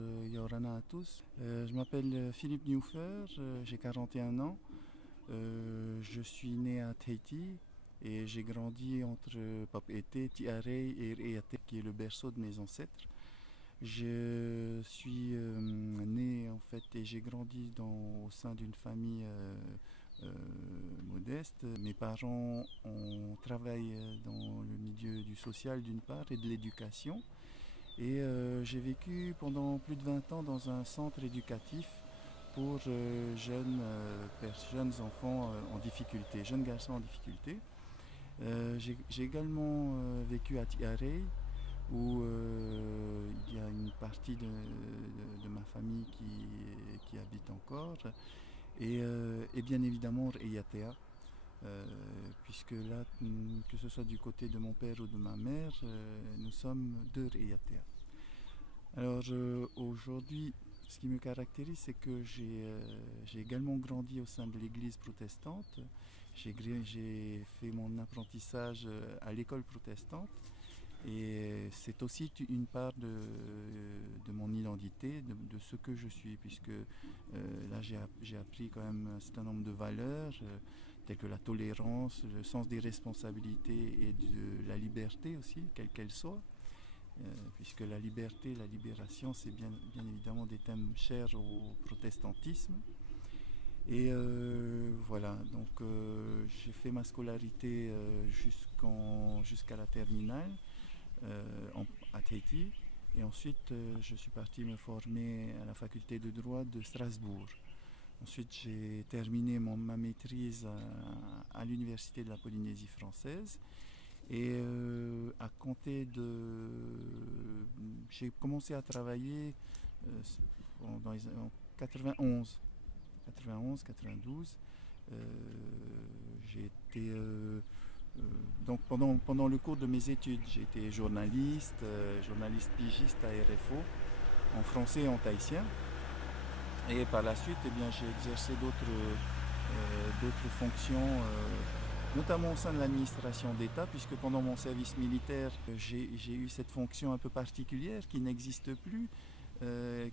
Yorana à tous. Je m'appelle Philippe Newfer, j'ai 41 ans. Je suis né à Tahiti et j'ai grandi entre Papeete, Tiaray et Reate, qui est le berceau de mes ancêtres. Je suis né en fait et j'ai grandi au sein d'une famille euh, modeste. Mes parents travaillent dans le milieu du social d'une part et de l'éducation. Et j'ai vécu pendant plus de 20 ans dans un centre éducatif pour jeunes enfants en difficulté, jeunes garçons en difficulté. J'ai également vécu à Tiaray où il y a une partie de ma famille qui habite encore et bien évidemment Reiatea. Puisque là, que ce soit du côté de mon père ou de ma mère, nous sommes deux Reiatea. Alors aujourd'hui, ce qui me caractérise, c'est que j'ai également grandi au sein de l'église protestante. J'ai fait mon apprentissage à l'école protestante et c'est aussi une part de mon identité, de ce que je suis, puisque là j'ai appris quand même un certain nombre de valeurs telles que la tolérance, le sens des responsabilités et de la liberté aussi, quelle qu'elle soit. Puisque la liberté, la libération, c'est bien évidemment des thèmes chers au protestantisme. Et voilà, donc j'ai fait ma scolarité jusqu'à la terminale à Tahiti. Et ensuite, je suis parti me former à la faculté de droit de Strasbourg. Ensuite, j'ai terminé ma maîtrise à l'université de la Polynésie française. Et à compter de... J'ai commencé à travailler en 91, 92. J'ai été... donc pendant le cours de mes études, j'ai été journaliste pigiste à RFO, en français et en tahitien. Et par la suite, eh bien, j'ai exercé d'autres fonctions, notamment au sein de l'administration d'État, puisque pendant mon service militaire, j'ai eu cette fonction un peu particulière qui n'existe plus,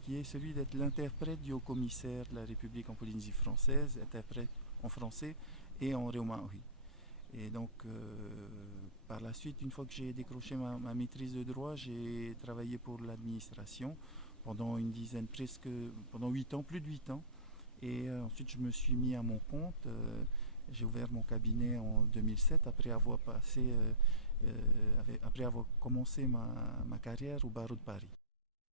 qui est celui d'être l'interprète du haut-commissaire de la République en Polynésie française, interprète en français et en Reumaori. Et donc, par la suite, une fois que j'ai décroché ma maîtrise de droit, j'ai travaillé pour l'administration pendant pendant 8 ans, plus de 8 ans. Et ensuite, je me suis mis à mon compte. J'ai ouvert mon cabinet en 2007 après avoir commencé ma carrière au barreau de Paris.